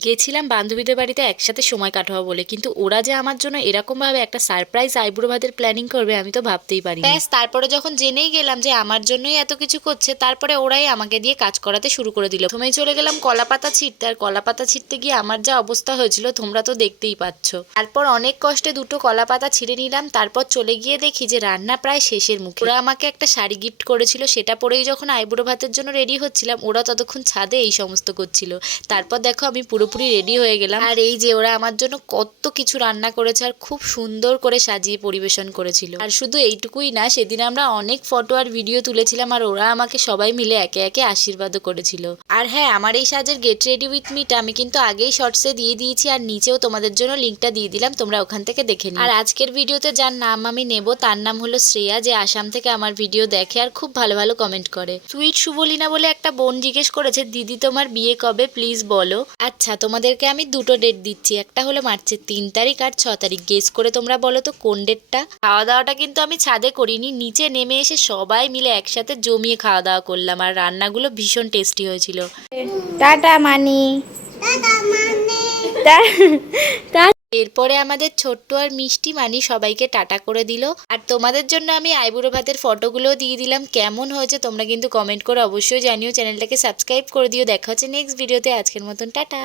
গেছিলাম বান্ধবীদের বাড়িতে একসাথে সময় কাটাবো বলে, কিন্তু ওরা যে আমার জন্য এরকম ভাবে একটা সারপ্রাইজ আইবুড়ো ভাতের প্ল্যানিং করবে আমি তো ভাবতেই পারিনি। ব্যাস, তারপরে যখন জেনেই গেলাম যে আমার জন্যই এত কিছু করছে, তারপরে ওরাই আমাকে দিয়ে কাজ করাতে শুরু করে দিল। প্রথমেই চলে গেলাম কলাপাতা ছিঁড়তে, আর কলাপাতা ছিঁড়তে গিয়ে আমার যা অবস্থা হয়েছিল তোমরা তো দেখতেই পাচ্ছ। তারপর অনেক কষ্টে দুটো কলাপাতা ছিঁড়ে নিলাম, তারপর চলে গিয়ে দেখি যে রান্না প্রায় শেষের মুখে। ওরা আমাকে একটা শাড়ি গিফট করেছিল, সেটা পরেই যখন আইবুড়ো ভাতের জন্য রেডি হচ্ছিলাম, ওরা ততক্ষণ ছাদে এই সমস্ত করছিল। তারপর দেখো আমি পুরোপুরি রেডি হয়ে গেলাম, আর এই যে ওরা আমার জন্য কত কিছু রান্না করেছে আর খুব সুন্দর করে সাজিয়ে পরিবেশন করেছিল। আর শুধু এইটুকুই না, সেদিন আমরা অনেক ফটো আর ভিডিও তুলেছিলাম, আর ওরা আমাকে সবাই মিলে একে একে আশীর্বাদও করেছিল। আর হ্যাঁ, আমার এই সাজের গেট রেডি উইথ মিটা আমি কিন্তু আগেই শর্টসে দিয়ে দিয়েছি, আর নিচেও তোমাদের জন্য লিঙ্কটা দিয়ে দিলাম, তোমরা ওখান থেকে দেখে নিও। আর আজকের ভিডিওতে যার নাম আমি নেব তার নাম হলো শ্রেয়া, যে আসাম থেকে আমার ভিডিও দেখে আর খুব ভালো ভালো কমেন্ট করে। সুইট শুভলিনা বলে একটা বোন জিজ্ঞেস করেছে, দিদি তোমার বিয়ে কবে প্লিজ বলো। আচ্ছা, তোমাদেরকে আমি দুটো ডেট দিচ্ছি, একটা হলো মার্চের 3 তারিখ আর 6 তারিখ। গেস করে তোমরা বলো তো কোন ডেটটা। খাওয়া দাওয়াটা কিন্তু আমি ছাদে করিনি, নিচে নেমে এসে সবাই মিলে একসাথে জমিয়ে খাওয়া দাওয়া করলাম, আর রান্নাগুলো ভীষণ টেস্টি হয়েছিল। টাটা মানি। এরপরে আমাদের ছোট্ট আর মিষ্টি মানি সবাইকে টাটা করে দিল, আর তোমাদের জন্য আমি আইবুড়ো ভাতের ফটোগুলোও দিয়ে দিলাম। কেমন হয়েছে তোমরা কিন্তু কমেন্ট করে অবশ্যই জানিও। চ্যানেলটাকে সাবস্ক্রাইব করে দিও। দেখা হচ্ছে নেক্সট ভিডিওতে। আজকের মতন টাটা।